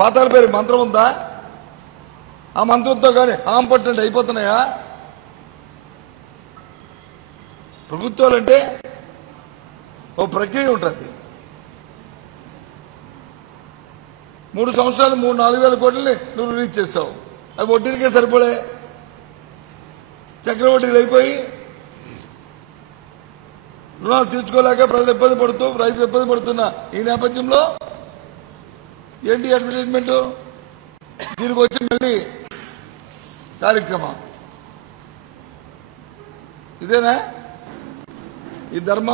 పాతాల పేరు మంత్రం ఉందా? ఆ మంత్రంతో కానీ ఆమె పట్టండి అయిపోతున్నాయా? ప్రభుత్వాలంటే ఓ ప్రక్రియ ఉంటుంది. 3 సంవత్సరాలు 4,000 కోట్లని నువ్వు రిలీజ్ చేస్తావు. అవి వడ్డీలకే సరిపడే చక్రవడ్డీలు అయిపోయి రుణాలు తీర్చుకోలేక ప్రజలు ఇబ్బంది పడుతూ రైతులు ఇబ్బంది పడుతున్న ఈ నేపథ్యంలో ఏంటి అడ్వర్టైజ్మెంట్? దీనికి వచ్చి మళ్ళీ కార్యక్రమం ఇదేనా? ఈ ధర్మ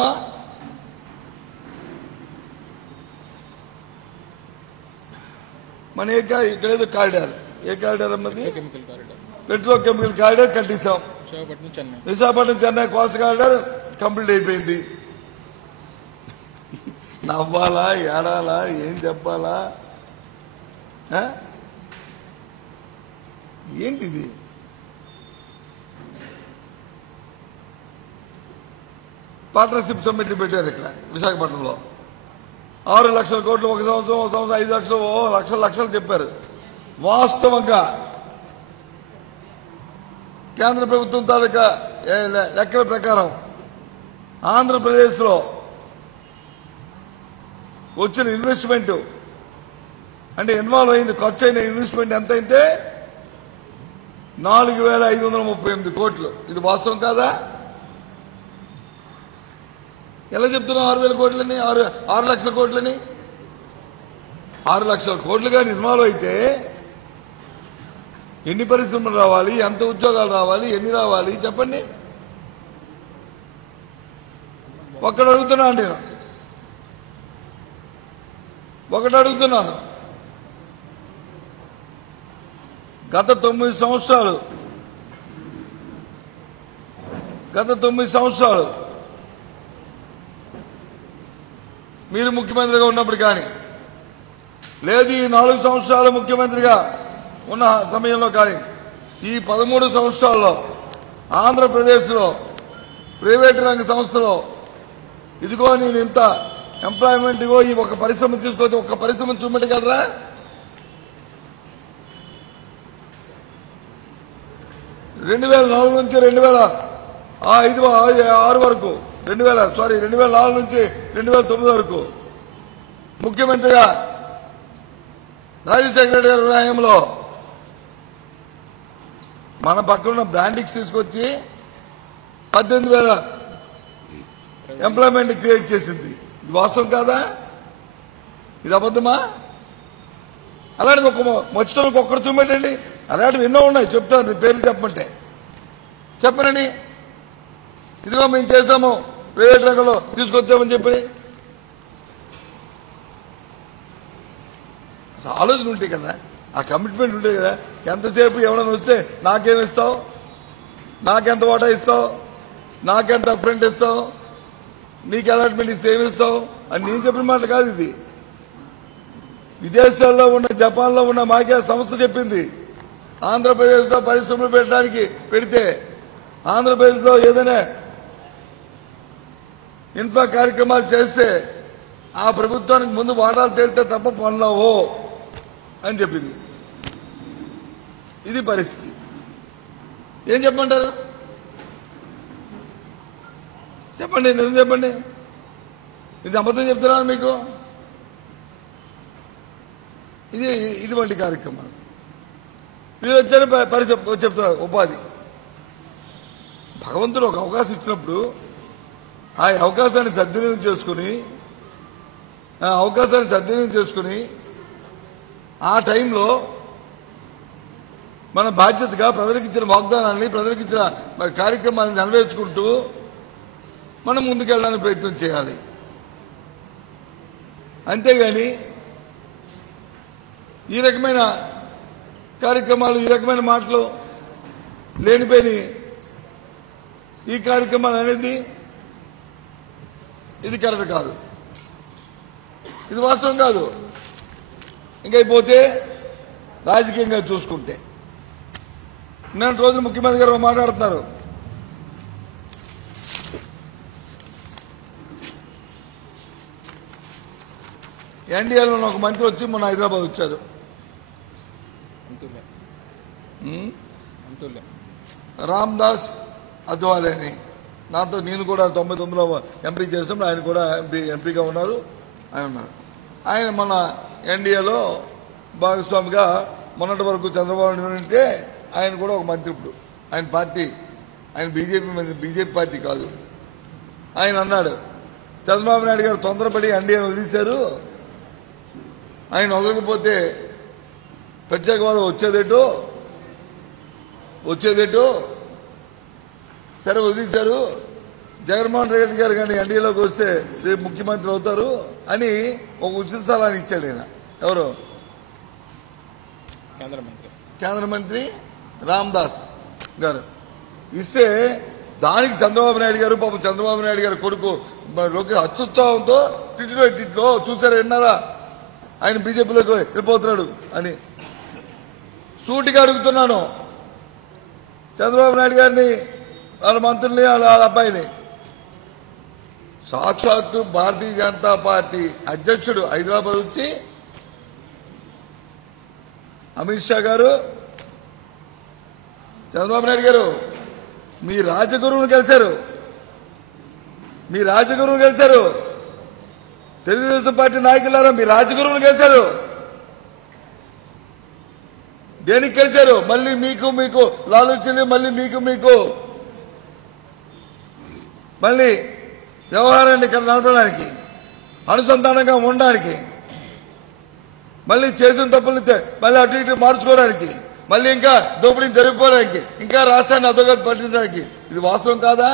మన ఇక్కడేదో కారిడార్, ఏ కారిడార్ అన్నది? పెట్రోకెమికల్ కారిడార్ కట్టిస్తాం. Visakhapatnam Chennai coast corridor complete అయిపోయింది. నవ్వాలా, ఏడాలా, ఏం చెప్పాలా? ఏంటిది? పార్ట్నర్షిప్ సమ్మిట్ పెట్టారు ఇక్కడ విశాఖపట్నంలో. 6 లక్షల కోట్లు ఒక సంవత్సరం 5 లక్షలు లక్షలు చెప్పారు. వాస్తవంగా కేంద్ర ప్రభుత్వం తాలూకా లెక్కల ప్రకారం ఆంధ్రప్రదేశ్లో వచ్చిన ఇన్వెస్ట్మెంట్ అంటే ఇన్వాల్వ్ అయింది, ఖర్చు అయిన ఇన్వెస్ట్మెంట్ ఎంత అయితే 4,538 కోట్లు. ఇది వాస్తవం కాదా? ఎలా చెప్తున్నాం 6,000 కోట్లని, 6 లక్షల కోట్లని? 6 లక్షల కోట్లు కానీ ఇన్వాల్వ్ అయితే ఎన్ని పరిశ్రమలు రావాలి, ఎంత ఉద్యోగాలు రావాలి, ఎన్ని రావాలి చెప్పండి. ఒకటి అడుగుతున్నాను నేను, ఒకటి అడుగుతున్నాను. గత 9 సంవత్సరాలు మీరు ముఖ్యమంత్రిగా ఉన్నప్పుడు కానీ లేదు ఈ 4 సంవత్సరాలు ముఖ్యమంత్రిగా ఉన్న సమయంలో కానీ ఈ 13 సంవత్సరాల్లో ఆంధ్రప్రదేశ్లో ప్రైవేట్ రంగ సంస్థలో ఇదిగో నేను ఇంత ఎంప్లాయ్మెంట్ ఇగో ఈ ఒక పరిశ్రమ తీసుకొచ్చి ఒక పరిశ్రమ చూపెట్టగలరా? రెండు 2004 నుంచి 2006 వరకు 2004 నుంచి 2009 వరకు ముఖ్యమంత్రిగా రాజశేఖర రెడ్డి గారి హయాంలో మన పక్కన బ్రాండింగ్స్ తీసుకొచ్చి 18,000 ఎంప్లాయ్మెంట్ క్రియేట్ చేసింది. ఇది వాస్తవం కాదా? ఇది అబద్ధమా? అలాంటిది ఒక మర్చిటోళ్ళకి ఒక్కరు చూపెట్టండి. అలాంటివి ఎన్నో ఉన్నాయి, చెప్తాను పేర్లు చెప్పమంటే చెప్పనండి. ఇదిగో మేము చేసాము ప్రైవేట్ రంగంలో తీసుకొచ్చామని చెప్పి ఆలోచన ఉంటాయి కదా, ఆ కమిట్మెంట్ ఉంటాయి కదా. ఎంతసేపు ఎవరైనా వస్తే నాకేమిస్తావు, నాకెంత వాటా ఇస్తావు, నాకెంత అప్రెంట్ ఇస్తావు, నీకు అలాట్మెంట్ ఇస్తే ఏమిస్తావు అని నేను చెప్పిన మాట కాదు ఇది. విదేశాల్లో ఉన్న జపాన్లో ఉన్న మాకే సంస్థ చెప్పింది. ఆంధ్రప్రదేశ్లో పరిశ్రమలు పెట్టడానికి పెడితే ఆంధ్రప్రదేశ్లో ఏదైనా ఇన్ఫ్రా కార్యక్రమాలు చేస్తే ఆ ప్రభుత్వానికి ముందు వాటాలు తేలితే తప్ప పనులవో అని చెప్పింది. ఇది పరిస్థితి. ఏం చెప్పమంటారు? చెప్పండి, నిజం చెప్పండి. ఇది అబద్ధం చెప్తున్నాను మీకు. ఇది ఇటువంటి కార్యక్రమాలు మీరు వచ్చారు చెప్తున్నారు. ఉపాధి భగవంతుడు ఒక అవకాశం ఇచ్చినప్పుడు ఆ అవకాశాన్ని సద్వినియోగం చేసుకుని ఆ టైంలో మన బాధ్యతగా ప్రజలకు ఇచ్చిన వాగ్దానాన్ని ప్రజలకు ఇచ్చిన కార్యక్రమాలను నెరవేర్చుకుంటూ మనం ముందుకెళ్ళడానికి ప్రయత్నం చేయాలి. అంతేగాని ఈ రకమైన కార్యక్రమాలు ఈ రకమైన మాటలు లేనిపోయిన ఈ కార్యక్రమాలు అనేది ఇది కరెక్ట్ కాదు, ఇది వాస్తవం కాదు. ఇంకైపోతే రాజకీయంగా చూసుకుంటే నిన్న రోజున ముఖ్యమంత్రి గారు మాట్లాడుతున్నారు. ఎన్డీఏలో ఒక మంత్రి వచ్చి మొన్న హైదరాబాద్ వచ్చారు. రామ్దాస్ అద్వాలే అని, నాతో నేను కూడా 99లో ఎంపీ చేసినప్పుడు ఆయన కూడా ఎంపీగా ఉన్నారు. ఆయన మన ఎన్డీఏలో భాగస్వామిగా మొన్నటి వరకు చంద్రబాబు నాయుడు ఉంటే ఆయన కూడా ఒక మంత్రి. ఇప్పుడు ఆయన పార్టీ, ఆయన బీజేపీ పార్టీ కాదు. ఆయన అన్నాడు, చంద్రబాబు నాయుడు గారు తొందరపడి ఎన్డీఏని వదిలేశారు, ఆయన వదలకపోతే ప్రత్యేక హోదా వచ్చేదేటో సరే వదిలేశారు, జగన్మోహన్ రెడ్డి గారు కానీ ఎన్డీఏలోకి వస్తే రేపు ముఖ్యమంత్రి అవుతారు అని ఒక ఉచిత సలహాని ఇచ్చాడు ఆయన. ఎవరు? కేంద్ర మంత్రి రామ్దాస్ గారు ఇస్తే దానికి చంద్రబాబు నాయుడు గారు, పాపం చంద్రబాబు నాయుడు గారు కొడుకు అత్యుత్సాహంతో తిట్లో చూసారా, విన్నారా, ఆయన బీజేపీలోకి వెళ్ళిపోతున్నాడు అని. సూటిగా అడుగుతున్నాను చంద్రబాబు నాయుడు గారిని, వాళ్ళ మంత్రుల్ని, వాళ్ళ అబ్బాయిని. సాక్షాత్తు భారతీయ జనతా పార్టీ అధ్యక్షుడు హైదరాబాద్ వచ్చి అమిత్ షా గారు, చంద్రబాబు నాయుడు గారు మీ రాజగురువును కలిశారు, తెలుగుదేశం పార్టీ నాయకులారా మీ రాజగురువును కలిశారు. దేనికి కలిశారు? మళ్ళీ మీకు లాలూచని, మళ్ళీ మీకు మళ్ళీ వ్యవహారాన్ని నడపడానికి, అనుసంధానంగా ఉండడానికి, మళ్ళీ చేసిన తప్పులు మళ్ళీ అటు ఇటు మార్చుకోవడానికి, మళ్ళీ ఇంకా దోపిడీ జరుపుకోవడానికి, ఇంకా రాష్ట్రాన్ని అధోగతి పట్టించడానికి. ఇది వాస్తవం కాదా?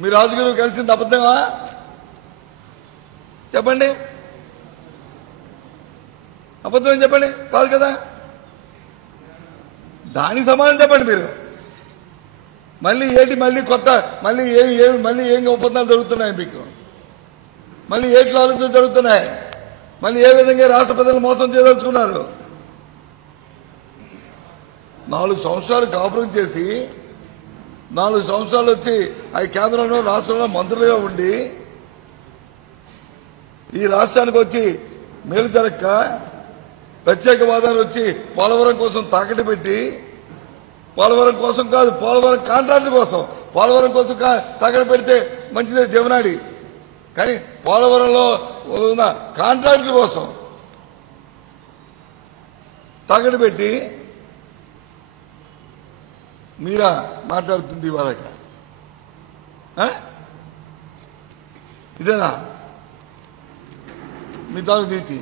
మీ రాజుగారు కలిసింది అబద్ధమా? చెప్పండి, అబద్ధం చెప్పండి. కాదు కదా, దానికి సమాధానం చెప్పండి మీరు. మళ్ళీ కొత్త మళ్ళీ ఏం ఒప్పందాలు జరుగుతున్నాయి మీకు? మళ్ళీ ఏట్ల ఆలోచనలు జరుగుతున్నాయి? మళ్ళీ ఏ విధంగా రాష్ట్ర ప్రజలు మోసం చేయదలుచుకున్నారు? 4 సంవత్సరాలు కాపురం చేసి 4 సంవత్సరాలు వచ్చి ఆ కేంద్రంలో రాష్ట్రంలో మంత్రులుగా ఉండి ఈ రాష్ట్రానికి వచ్చి మేలు జరగక ప్రత్యేకవాదాలు వచ్చి పోలవరం కోసం తాకట్టు పెట్టి, పోలవరం కోసం కాదు, పోలవరం కాంట్రాక్టుల కోసం, పోలవరం కోసం తాకట్టు పెడితే మంచిదే జీవనాడి, కానీ పోలవరంలో ఉన్న కాంట్రాక్టుల కోసం తాకట్టు పెట్టి మీరా మాట్లాడుతుంది ఇవాళ ఇక్కడ. ఇదేనా మీ తాను నీతి?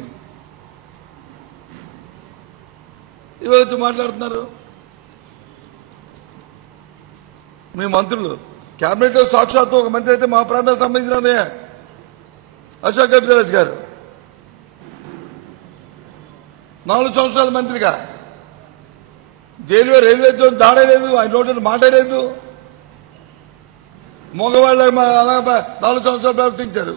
ఇవాళ వచ్చి మాట్లాడుతున్నారు మీ మంత్రులు. కేబినెట్ లో సాక్షాత్తు ఒక మంత్రి అయితే మా ప్రాంతానికి సంబంధించిన అశోక్ గజపతిరాజు గారు 4 సంవత్సరాల మంత్రిగా జైలు రైల్వే జోన్ దాడలేదు, ఆయన నోటి మాట్లాడలేదు. మగవాళ్ళ అలా 4 సంవత్సరాలు ప్రవర్తించారు.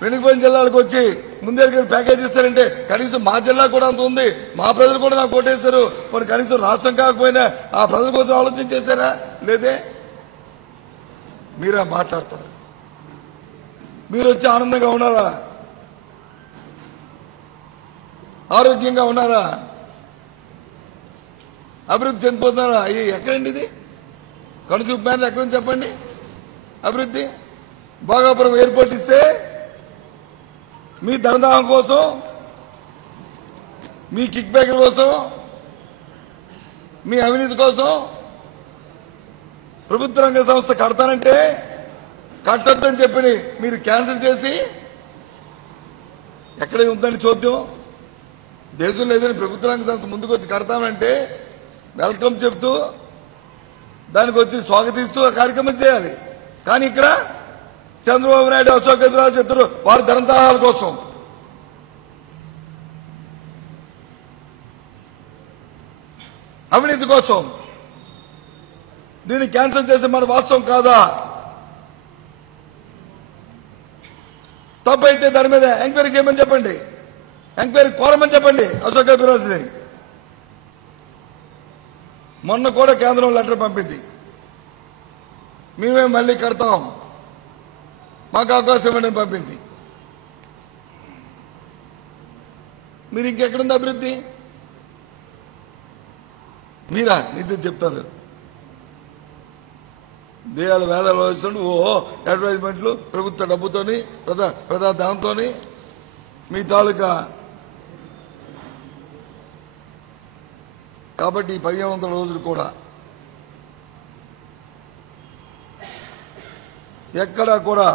వెనుకబడిన జిల్లాలకు వచ్చి ముందరికి ప్యాకేజ్ ఇస్తారంటే కనీసం మా జిల్లా కూడా అంత ఉంది, మా ప్రజలు కూడా నాకు ఓటేశారు, మరి కనీసం రాష్ట్రం కాకపోయినా ఆ ప్రజల కోసం ఆలోచన చేశారా? లేదే. మీరా మాట్లాడతారు. మీరు వచ్చి ఆనందంగా ఉన్నారా? ఆరోగ్యంగా ఉన్నారా? అభివృద్ధి చెందిపోతున్నారా? ఎక్కడండి ఇది? కనుచూపు మేర ఎక్కడని చెప్పండి అభివృద్ధి. భోగాపురం ఎయిర్పోర్ట్ ఇస్తే మీ ధనదాహం కోసం, మీ కిక్ బ్యాక్ కోసం, మీ అవినీతి కోసం ప్రభుత్వ రంగ సంస్థ కడతానంటే కట్టొద్దని చెప్పి మీరు క్యాన్సిల్ చేసి, ఎక్కడ ఉందని చూద్దాం. దేశంలో ఏదైనా ప్రభుత్వ రంగ సంస్థ ముందుకు వచ్చి కడతామంటే వెల్కమ్ చెప్తూ దానికి వచ్చి స్వాగతిస్తూ ఆ కార్యక్రమం చేయాలి. కానీ ఇక్కడ చంద్రబాబు నాయుడు, అశోక్ గజపతిరాజు ఇద్దరు వారి ధనదాహాల కోసం, అవినీతి కోసం దీన్ని క్యాన్సిల్ చేస్తే మన వాస్తవం కాదా? తప్పైతే దాని మీద ఎంక్వైరీ చేయమని చెప్పండి, ఎంక్వైరీ కోరమని చెప్పండి అశోక్ గజపతిరాజుని. మొన్న కూడా కేంద్రం లెటర్ పంపింది, మేమే మళ్ళీ కడతాం, మాకు అవకాశం ఇవ్వండి పంపింది. మీరు ఇంకెక్కడుంది అభివృద్ధి? మీరా నిద్ర చెప్తారు, దేయాలు వేదాలు వేస్తుంటే ఓహో అడ్వర్టైజ్మెంట్లు ప్రభుత్వ డబ్బుతోని ప్రజా ధనంతో మీ తాలూకా. కాబట్టి 1500 రోజులు కూడా ఎక్కడా కూడా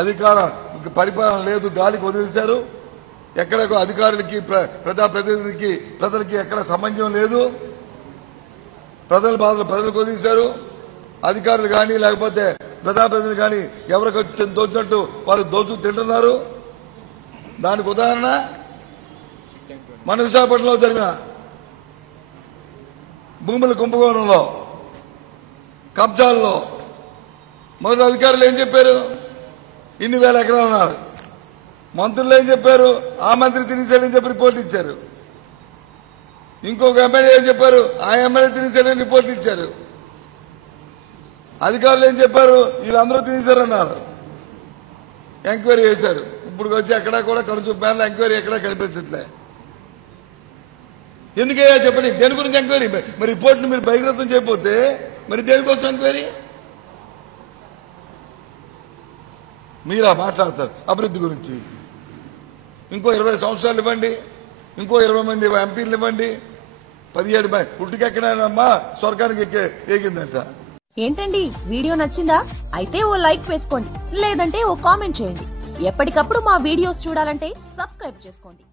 అధికార పరిపాలన లేదు, గాలికి వదిలేశారు. ఎక్కడ అధికారులకి ప్రజాప్రతినిధికి ప్రజలకి ఎక్కడ సంబంధం లేదు. ప్రజల బాధలు ప్రజలకు వదిలేశారు. అధికారులు కానీ లేకపోతే ప్రజాప్రతినిధులు కానీ ఎవరికి తోచినట్టు వాళ్ళు దోచు తింటున్నారు. దానికి ఉదాహరణ మన విశాఖపట్నంలో జరిగిన భూముల కుంభకోణంలో కబ్జాల్లో మొదటి అధికారులు ఏం చెప్పారు? ఇన్ని వేల ఎకరాలు అన్నారు. మంత్రులు ఏం చెప్పారు? ఆ మంత్రి తినేసాడని చెప్పి రిపోర్ట్ ఇచ్చారు. ఇంకొక ఎమ్మెల్యే ఏం చెప్పారు? ఆ ఎమ్మెల్యే తినేసాడని రిపోర్ట్ ఇచ్చారు. అధికారులు ఏం చెప్పారు? వీళ్ళందరూ తినేశారన్నారు. ఎంక్వైరీ చేశారు. ఇప్పుడు వచ్చి ఎక్కడా కూడా కడుచూపు మేరలో ఎంక్వైరీ ఎక్కడా కనిపించట్లే. ఎందుకయ్యా చెప్పండి, దేని గురించి ఎంక్వైరీ? మరి రిపోర్ట్ని మీరు బహిర్గతం చేయకపోతే మరి దేనికోసం ఎంక్వైరీ? మీరా మాట్లాడతారు అభివృద్ధి గురించి. ఇంకో 20 సంవత్సరాలు ఇవ్వండి, ఇంకో 20 మంది ఎంపీలు ఇవ్వండి. 17 పుట్టుకెక్కడమ్మా స్వర్గానికి ఎగిందంట. ఏంటండి వీడియో నచ్చిందా? అయితే ఓ లైక్ వేసుకోండి, లేదంటే ఓ కామెంట్ చేయండి. ఎప్పటికప్పుడు మా వీడియోస్ చూడాలంటే సబ్స్క్రైబ్ చేసుకోండి.